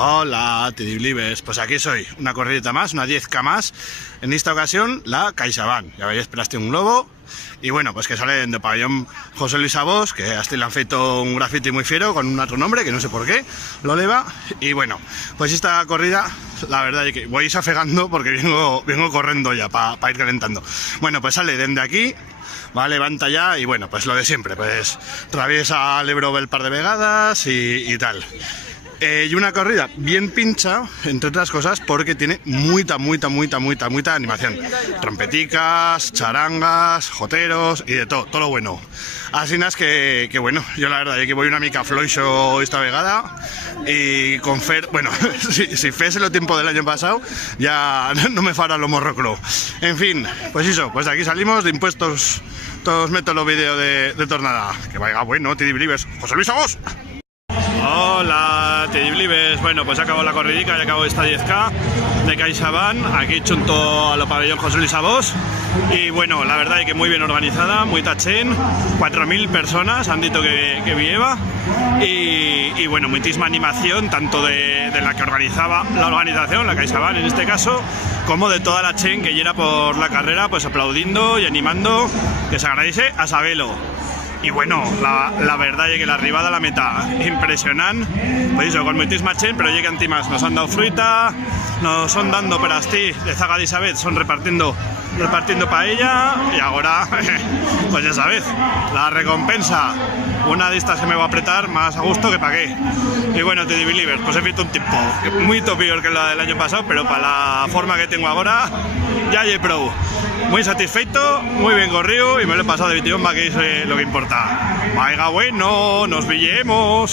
Hola, TD Believers. Pues aquí soy, una corridita más, una 10K más. En esta ocasión, la CaixaBank. Ya veis, esperaste un globo. Y bueno, pues que sale de pabellón José Luis Abós, que hasta le han feito un graffiti muy fiero con un otro nombre, que no sé por qué, lo eleva. Y bueno, pues esta corrida, la verdad es que voy safegando porque vengo corriendo ya para ir calentando. Bueno, pues sale desde aquí, va, levanta ya y bueno, pues lo de siempre, pues traviesa el Ebro el par de vegadas y tal. Y una corrida bien pincha, entre otras cosas, porque tiene muita animación. Trompeticas, charangas, joteros y de todo lo bueno. Así es que bueno, yo la verdad es que voy una mica floixo esta vegada y con Fer, bueno, si fese lo tiempo del año pasado, ya no me fará lo morroclo. En fin, pues eso, pues de aquí salimos de impuestos, todos meto los vídeos de tornada. Que vaya bueno, TD Believers. José Luis Abós. Hola, TD Believers. Bueno, pues acabó la corridica, ya acabó esta 10K de CaixaBank, aquí junto a lo pabellón José Luis Abós. Y bueno, la verdad es que muy bien organizada, muy tachén, 4.000 personas han dicho que lleva. Y bueno, muchísima animación, tanto de la que organizaba la organización, la CaixaBank en este caso, como de toda la chen que llega por la carrera, pues aplaudiendo y animando, que se agradece a sabelo. Y bueno, la verdad es que la arribada a la meta impresionante, pues eso, con muchísima chen, pero llegan timas, nos han dado fruta, nos son dando perastí de Zaga de Isabel, son repartiendo paella y ahora, pues ya sabéis, la recompensa, una de estas que me va a apretar más a gusto que para qué. Y bueno, TD Believers, pues he visto un tiempo muy peor que la del año pasado, pero para la forma que tengo ahora, ya hay pro. Muy satisfecho, muy bien corrido y me lo he pasado de vitimón, que es lo que importa. Vaya bueno, nos villemos.